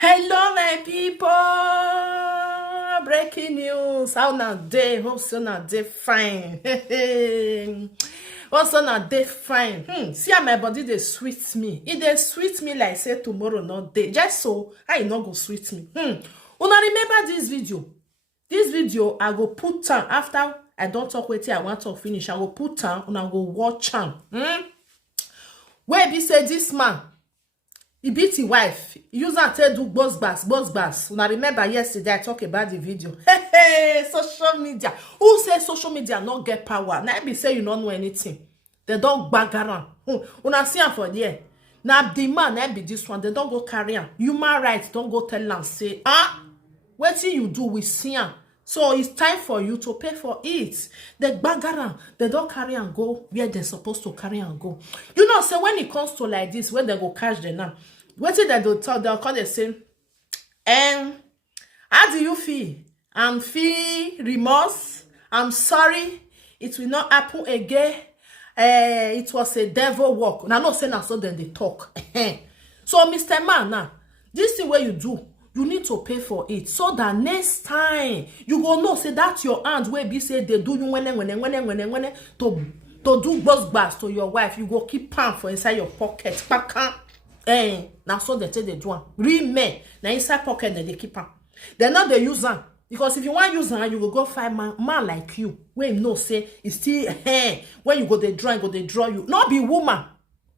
Hello, my people. Breaking news. How na day? Hope so na day fine. Also na day fine. See how my body dey sweet me. It dey sweet me like say tomorrow not day. Just so I not go sweet me. Una remember this video? This video I go put am after I don't talk wetin I want to finish. I go put am. Una go watch am. Where be say this man? He beat his wife. He use am take do boss bass. Una remember yesterday I talk about the video. Hey, social media. Who say social media not get power? Now be say you don't know anything. They don't bag around. Una see am for there. Now the man na be this one. They don't go carry am. Human rights don't go tell am say, wetin you do we see am. So it's time for you to pay for it. The bagaran, they don't carry and go where they're supposed to carry and go. You know, so when it comes to like this, when they go catch them now, what did they do? They'll call they say, how do you feel? I'm feel remorse. I'm sorry. It will not happen again. It was a devil work. Now, not saying so then they talk. So, Mr. Man, now, this thing where you do, you need to pay for it so that next time you go know say that your aunt where be say they do you when to do boss to your wife, you go keep pound for inside your pocket. Now so they say they do. Real men now inside pocket they keep am. They not they use am because if you want use am, you will go find man like you. When you know say it's still when you go they draw you. Not be woman.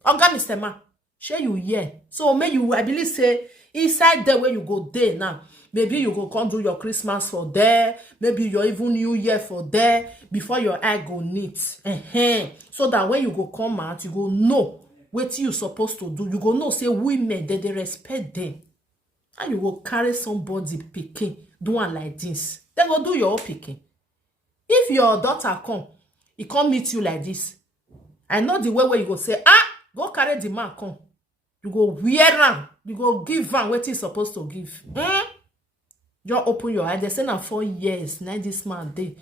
Oga Mr. Man, share you here. So may you I believe say inside there where you go there now, maybe you go come do your Christmas for there, maybe your even New Year for there, before your eye go neat. So that when you go come out, you go know what you supposed to do. You go know say women that they respect them. And you go carry somebody picking, doing like this. Then go do your own picking. If your daughter come, he come meet you like this. I know the way where you go say, go carry the man come. You go wear am. You go give am what he's supposed to give. Just open your eye. They say now 4 years. Now this man day.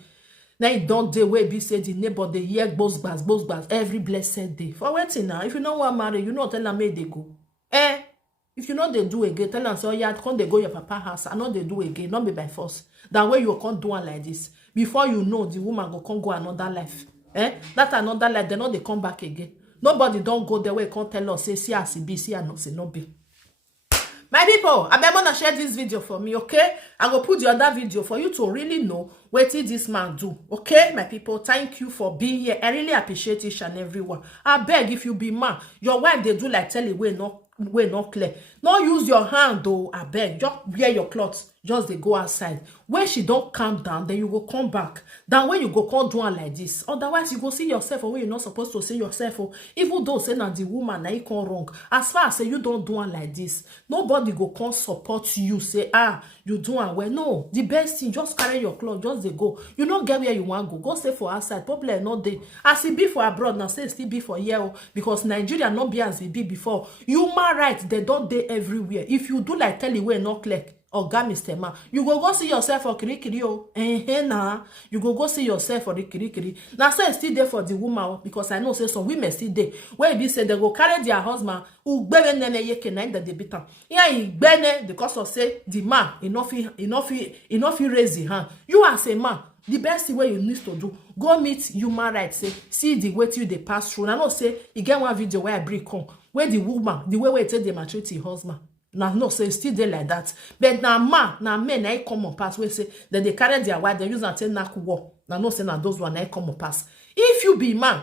Now you don't day where be say the neighbor they hear boss bass every blessed day. For waiting now. If you know what marry, you know tell them where they go. If you know they do again, tell them so yeah, can't they go your papa house? I know they do again, not be by force. That way you can't do one like this. Before you know, the woman go can't go another life. That another life, they know they come back again. Nobody don't go there where you can't tell us, say, see, I see, be, see, I know, say, no be. My people, I want to share this video for me, okay? I go put the other video for you to really know what did this man do, okay? My people, thank you for being here. I really appreciate each and everyone. I beg, if you be man, your wife, they do like tell you, way not clear. Not use your hand, though, I beg. Just wear your clothes. Just they go outside. When she don't calm down, then you go come back. Then when you go come do one like this, otherwise you go see yourself or when you're not supposed to see yourself. Or even though say now the woman now you come wrong. As far as say you don't do one like this, nobody go come support you. Say you do one well. No, the best thing just carry your clothes. Just they go. You don't get where you want to go. Go stay for outside. Probably not there. As it be for abroad now, say still be for here because Nigeria not be as it be before. Human rights they don't dey everywhere. If you do like tell you where not click. Oga Mr. Man, you go see yourself for kirikiri nah. You go see yourself for the kirikiri. Now say still there for the woman because I know say some women still there. Where be say they go carry their husband who gbere nene yeke na that they beat am. Yeah, he gbene because of say the man enough raise the hand. You as a man, the best thing way you need to do, go meet human rights. Say see the way you they pass through. And I know say you get one video where I bring come where the woman the way take the maltreat the husband. Now, no, so it's still there like that. But now, men, I come on pass. We say that they carry their wife, they use and say, knock war. Now, no, say, now, those one, I come on pass. If you be man,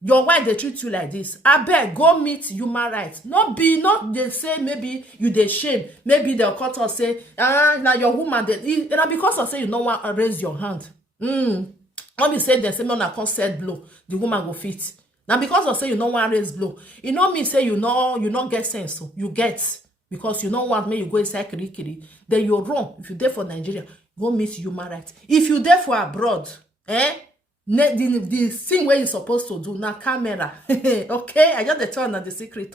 your wife, they treat you like this. I beg, go meet human rights. Not they say, maybe you they shame. Maybe they'll cut or say, now your woman, now because of say you don't want to raise your hand. Not be say, they say, no, I can't set blow. The woman will fit. Now, because of say you don't want to raise blow. You know me say, you not get sense. So you get. Because you don't want me, you go inside kirikiri. Then you're wrong. If you're there for Nigeria, go meet human rights. If you're there for abroad, the thing where you're supposed to do, now camera. Okay? I just tell you the secret.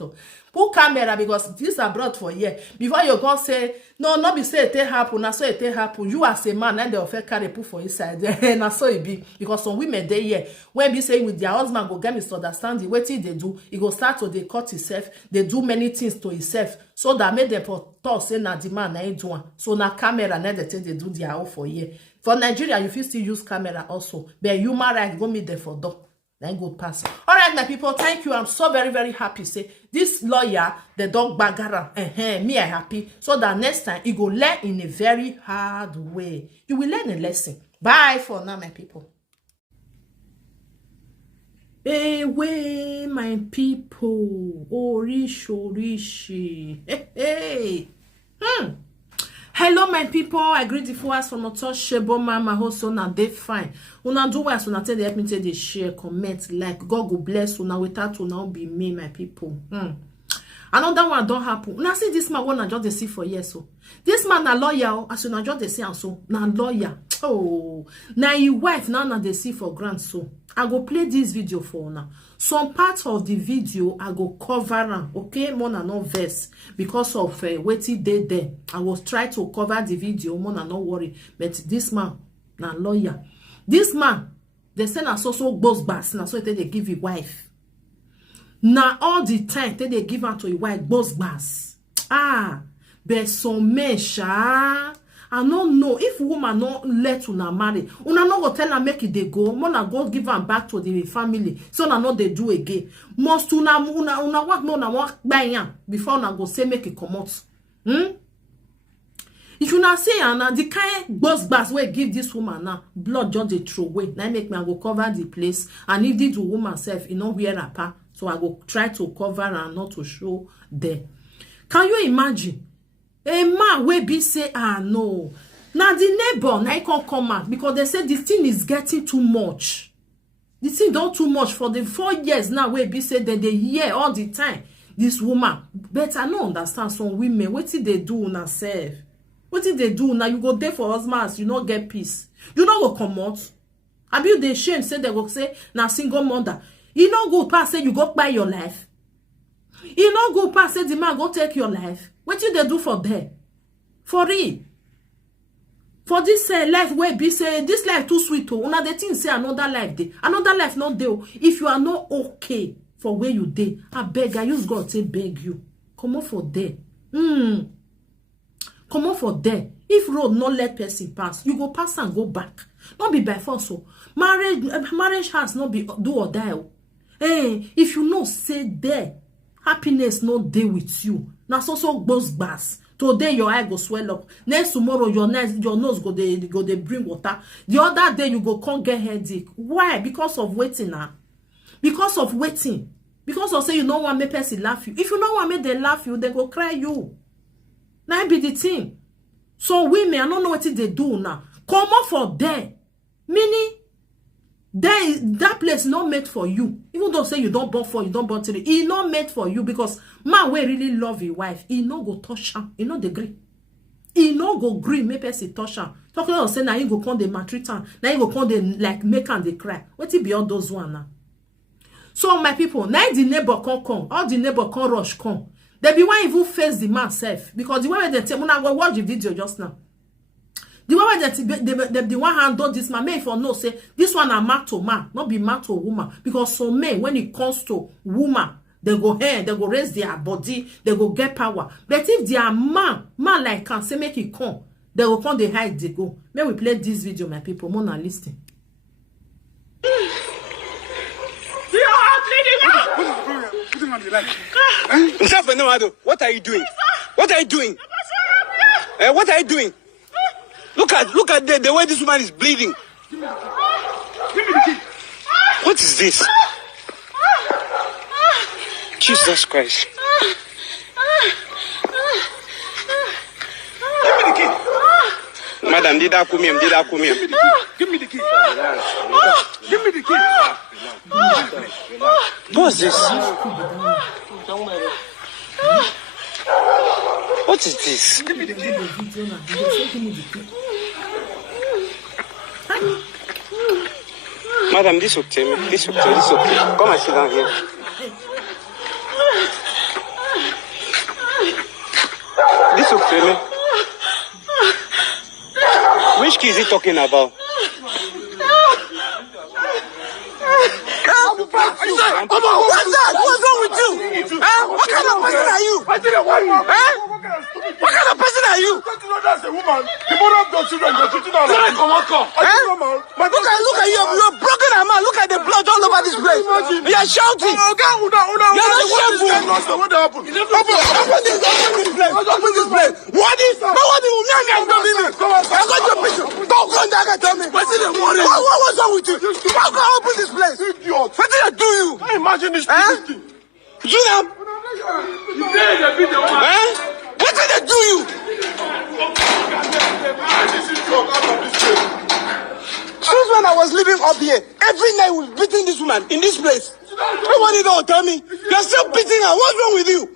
Put camera because this abroad for here. Before you go say, no, not be say it happen, na so it happen. You as a man, and they offer carry put for inside. Na so it be. Because some women they here, when be saying with their husband go get misunderstanding, what they do, he go start to they cut himself, they do many things to himself. So that made them for talk say na the man na do one. So na camera na they take they do their own for here. For Nigeria, you fit still use camera also. But human right go meet them for door. Then good pass. All right, my people, thank you. I'm so very, very happy. Say this lawyer, the dog bagara, me I happy. So that next time you go learn in a very hard way. You will learn a lesson. Bye for now, my people. Hey, way, my people. Orishi. Hey. Hello, my people. I greet the followers from Otoshebo Mama Hoso. Now they fine. Una do well, so now tell the help me tell the share, comment, like. God go bless una without una be me, my people. Another one don't happen. Now see this man wanna just see for years. So this man a lawyer. As soon as just they see and so now lawyer. Oh, now your wife now they see for grant. So I go play this video for now. Some parts of the video I go cover am, okay, more than no verse because of waiting day there. I was try to cover the video, more than no worry. But this man, na lawyer. This man, they say na so boss bass, na so they give his wife. Now all the time they give her to your wife boss bass. But some men sha. I don't know if woman not let una marry. Una no go tell her make it they go. Mona go give them back to the family. So na no they do again. Most una what no na what buy before una go say make it come out. If you not say the kind boss bass way give this woman now blood just they throw away. Now make me I go cover the place. And if this woman self, you know wear a pa. So I go try to cover and not to show there. Can you imagine? A man will be say, no. Now the neighbor, now he can't come out because they say this thing is getting too much. This thing don't too much for the 4 years now. Will be say that they hear all the time this woman. But I don't understand some women. What did they do now, self? What did they do now? You go there for husbands, you not get peace. You not go come out. I build the shame say they go say now single mother. You not go past say you go buy your life. You not go past say the man go take your life. What did they do for them? For real. For this life where be say this life too sweet. Una the thing say another life day. Another life not there. If you are not okay for where you day, I beg, I use God to beg you. Come on for there. Come on for there. If road not let person pass, you go pass and go back. Not be by force. So marriage has not be do or die. Hey, if you know say there, happiness not there with you. Now so goes bass. Today your eye go swell up. Next tomorrow your nose go they bring water. The other day you go can't get headache. Why? Because of waiting now. Because of waiting. Because of say you don't want me person laugh you. If you don't want me they laugh you, they go cry you. Now be the thing. So women, I don't know what they do now. Come on for there. Meaning that place not made for you. Even though say you don't born for, you don't born to it. He not made for you because man will really love his wife. He no go touch her. He no agree. He no go agree. Make person touch her. Talking about say now he go come the maltreat her. Now he go come the like make and they cry. What it be all those one now? So my people, now the neighbor come. All the neighbor come rush come. They be one even face the man self because the way they tell me now go watch the video just now. The one that the one hand do this man, may for no say this one a man to man, not be man to woman. Because some men, when it comes to woman, they go here, they go raise their body, they go get power. But if they are man like can say make it come, they will come, they hide, they go. May we play this video, my people, more than listening. What are you doing? What are you doing? What are you doing? Look at the way this woman is bleeding. Give me the key. What is this? Jesus Christ. Give me the key. Madam, did I come here? Give me the key. Give me the key. What's this? What is this? Give me the key. Madam, this okay. This okay. Come and sit down here. Tell me. Which key is he talking about? Come on, what's that? What's wrong with you? What kind of person are you? What kind of person are you? That's a woman. The mother of the children, the children are like, Look at you. You're broken, man. Look at the blood all over this place. You're shouting. You're not shameful. What happened? Open this place. What is? No one will not get me. I got your picture. Don't come back and tell me. What's wrong with you? How can I open this place? Idiot. What did I do you? I imagine this thing. You know? What did I do you? Since when I was living up here, every night we were beating this woman in this place. Nobody don't tell me. You're still beating her. What's wrong with you?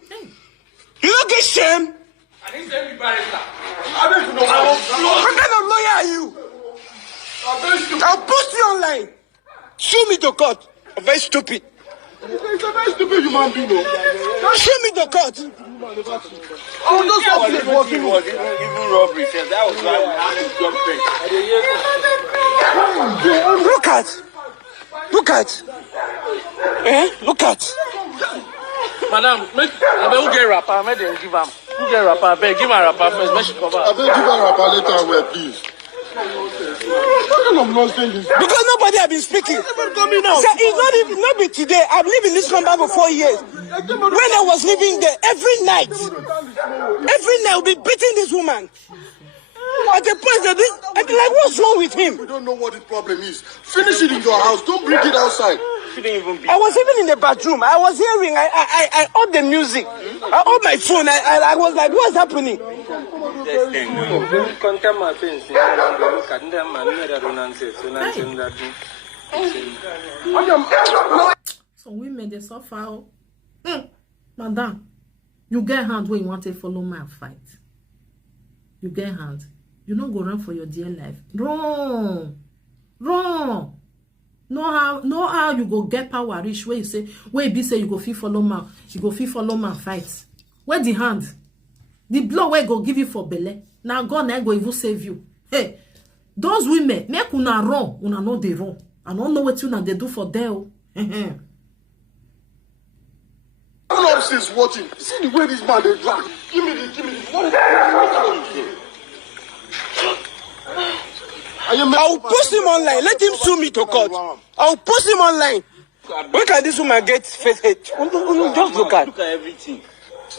You don't get shame? What kind of lawyer are you? I'll post you online. Sue me to court. I'm very stupid. It's a very stupid human being. Sue me to court. Even robbery. That was why we Look at. Look at. Madam, I will get rapper. I made them give him. Who get rapper? Give him rapper first. Make she cover. I will give her rapper later. Where, please. What kind of nonsense is this? Because nobody have been speaking. Sir, it's not be today. I've lived in this compound for 4 years. When I was living there, every night we'll be beating this woman. At the point that I'd be like, what's wrong with him? We don't know what the problem is. Finish it in your house. Don't bring it outside. I was even in the bathroom. I was hearing. I heard the music. I heard my phone. I was like, what's happening? Some women they suffer. Madam, you get hand when you want to follow my fight. You get hand. You don't go run for your dear life. Wrong. Know how you go get power reach where you say, where be say you go fit follow man. You go fit follow man fight. Where the hand? The blow where go give you for belly. Now God now go even save you. Hey, those women, make una run, una know they run. I don't know what you they do for them. All of us watching. See the way this man they drag. Give me the. What is I'll post him online. Let him sue me to court. I'll post him online. Where can this woman get face hate? Just look at everything.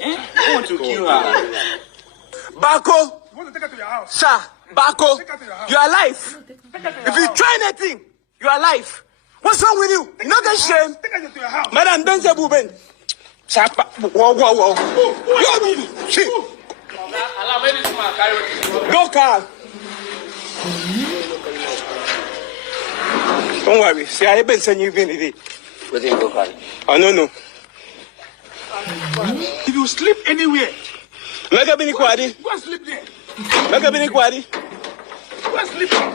I want to kill her. Bako. You want to take her to your house? Sir, Bako, you are alive. If you try anything, you are alive. What's wrong with you? You not get shame. Take her to your house. Madam, don't say booben. Whoa. Go car. Don't worry. See, I haven't sent you anything. Oh, no. If you sleep anywhere, Mega Bini Kwadi. go and sleep there. Mega Bini Kwadi. Go and sleep there.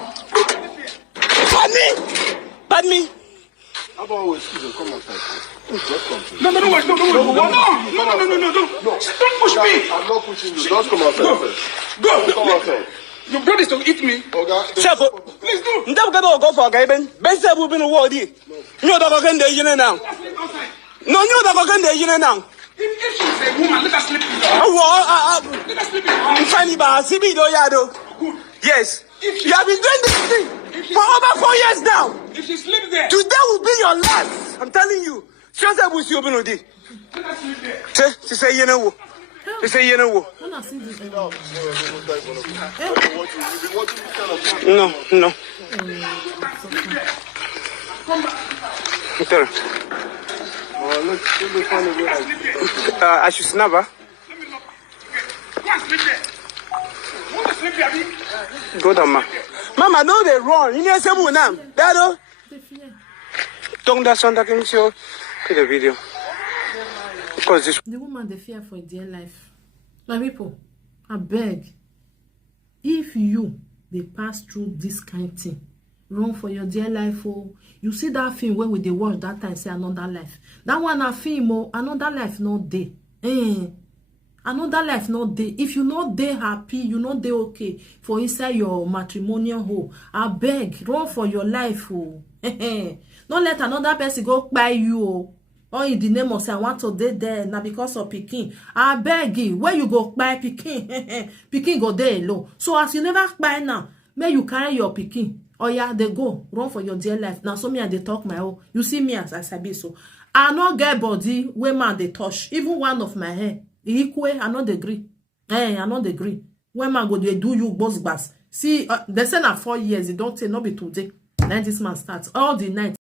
Pardon me. How about always, come outside. Just come. No. Don't push me. I'm not pushing you. Just come outside. Go. Come outside. Your brother is to eat me. Okay. Chef, Please do. ndabga go for Gaben. Ben said we've been a ward. You know that I can do you now. Sleep outside. No, you know that I can do you now. If she's a woman, let her sleep in the house. Let her sleep in the house. Funny, but CB do yado. Good. Yes. You have been doing this thing for over 4 years now. If she sleeps there, Today will be your last. I'm telling you. Just I will see you open. let her sleep there. She say you know. She say you know. When I see this, No. Tell her. I should snap her. Go and sleep there. You want to sleep there, Abi? Go down, ma. Mama, no, they run. You need some more now. Dado. Don't that sound like him, so play the video. Because this. the woman they fear for their life. My people, I beg. If you they pass through this kind of thing, run for your dear life. Oh, you see that film where we they watch that time say another life. That one a film, oh, another life no day. Another life not dey. If you not dey happy, you not dey okay for inside your matrimonial home, abeg run for your life. Oh. Don't let another person go buy you. Oh. Or in the name of say I want to dey there na because of pikin. Abeg, where you go buy pikin? Pikin go dey alone. So as you never buy now, may you carry your pikin. Oh yeah, they go run for your dear life. Now so me and they talk my own. You see me as I sabi so. I no get body where man they touch. Even one of my hair. Equal, I not agree. I not agree. When man go they do you boss bass. See, they say na 4 years. They don't say no be today. Then this man starts all the night.